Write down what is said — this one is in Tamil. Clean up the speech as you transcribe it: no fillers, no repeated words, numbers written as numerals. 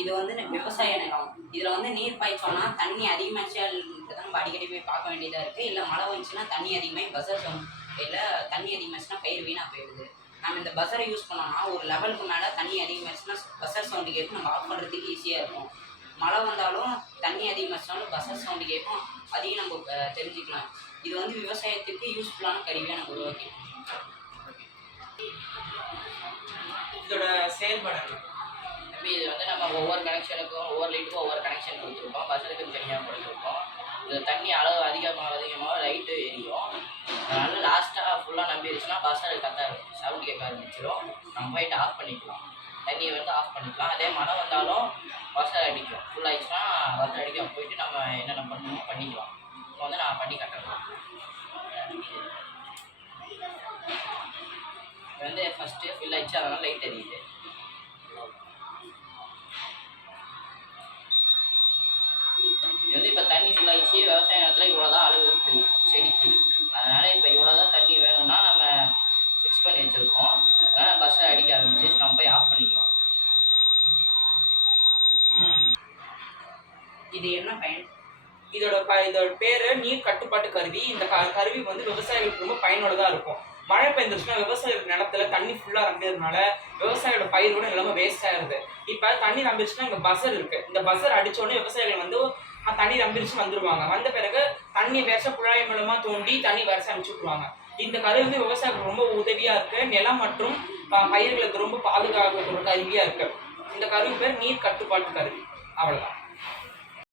இது வந்து விவசாய நிலம். இதில் வந்து நீர் பாய்ச்சோம்னா தண்ணி அதிகமாச்சா நம்ம அடிக்கடி போய் பார்க்க வேண்டியதாக இருக்குது. இல்லை மழை வந்துச்சுன்னா தண்ணி அதிகமாகி பஸ்ஸர் சவுண்ட் இல்லை தண்ணி அதிகமாச்சுன்னா பயிர் வீணாக போயிடுது. நம்ம இந்த பஸ்ஸரை யூஸ் பண்ணோம்னா ஒரு லெவலுக்கு மேலே தண்ணி அதிகமாச்சுன்னா பஸ்ஸர் சவுண்டு கேட்கும், நம்ம ஆஃப் பண்ணுறதுக்கு ஈஸியாக இருக்கும். மழை வந்தாலும் தண்ணி அதிகமாச்சுனாலும் பஸ்ஸர் சவுண்டு கேட்கும், அதையும் நம்ம தெரிஞ்சுக்கலாம். இது வந்து விவசாயத்துக்கு யூஸ்ஃபுல்லான கருவியாக நம்ம உருவாக்கிடும். இதோட செயல்பாடு இது வந்து நம்ம ஒவ்வொரு கனெக்ஷனுக்கும் ஒவ்வொரு லைட்டுக்கும் ஒவ்வொரு கனெக்ஷன் கொடுத்துருக்கோம். பஸ்ஸருக்கு தனியாக கொடுத்துருக்கோம். இது தண்ணி அளவு அதிகமாக லைட்டு எரியும். அதனால லாஸ்ட்டாக ஃபுல்லாக நம்பிடுச்சுன்னா பஸ்ஸர் கத்த சவுண்ட் கேட்க ஆரம்பிச்சிடும். நம்ம போயிட்டு ஆஃப் பண்ணிக்கலாம், தண்ணியை வந்து ஆஃப் பண்ணிக்கலாம். அதே மழை வந்தாலும் பஸ்ஸர் அடிக்கும். ஃபுல் ஆகிடுச்சுன்னா பஸ்ஸர் அடிக்கும். போயிட்டு நம்ம என்னென்ன பண்ணணுமோ பண்ணிக்கலாம். இப்போ வந்து நான் பண்ணி கட்டுறேன். இது வந்து ஃபஸ்ட்டு ஃபில் ஆகிடுச்சு, அதனால் லைட் எரியுது. இது வந்து இப்போ தண்ணி ஃபுல் ஆகிடுச்சு. விவசாய நிலத்தில் இவ்வளோ தான் அளவு இருக்குது செடிக்கு. அதனால் இப்போ இவ்வளோ தான் தண்ணி வேணும்னா நம்ம ஃபிக்ஸ் பண்ணி வச்சுருக்கோம். அதனால் பஸ்ஸை அடிக்க ஆரம்பிச்சு நம்ம போய் ஆஃப் பண்ணிக்கலாம். இது என்ன பயன்? இதோட பேர் நீர் கட்டுப்பாட்டு கருவி. இந்த கருவி வந்து விவசாயிகளுக்கு ரொம்ப பயனுள்ளதாக இருக்கும். மழை பெய்ந்துச்சுன்னா விவசாயிகள் நிலத்துல தண்ணி ஃபுல்லாக நம்பிடுறதுனால விவசாயியோட பயிரோட நிலம வேஸ்ட் ஆயிருது. இப்போ தண்ணி நம்பிடுச்சுன்னா இங்கே பஸ்ஸர் இருக்கு. இந்த பஸ்ஸர் அடித்தோடனே விவசாயிகள் வந்து தண்ணி நம்பிடுச்சு வந்துடுவாங்க. வந்த பிறகு தண்ணி வேச குழாய் மூலமாக தோண்டி தண்ணி வரிசை அனுப்பிச்சு விட்ருவாங்க. இந்த கருவி வந்து விவசாயிகளுக்கு ரொம்ப உதவியாக இருக்குது. நிலம் மற்றும் பயிர்களுக்கு ரொம்ப பாதுகாக்க ஒரு கருவியாக இருக்குது. இந்த கருவி பேர் நீர் கட்டுப்பாட்டு கருவி. அவ்வளோதான்.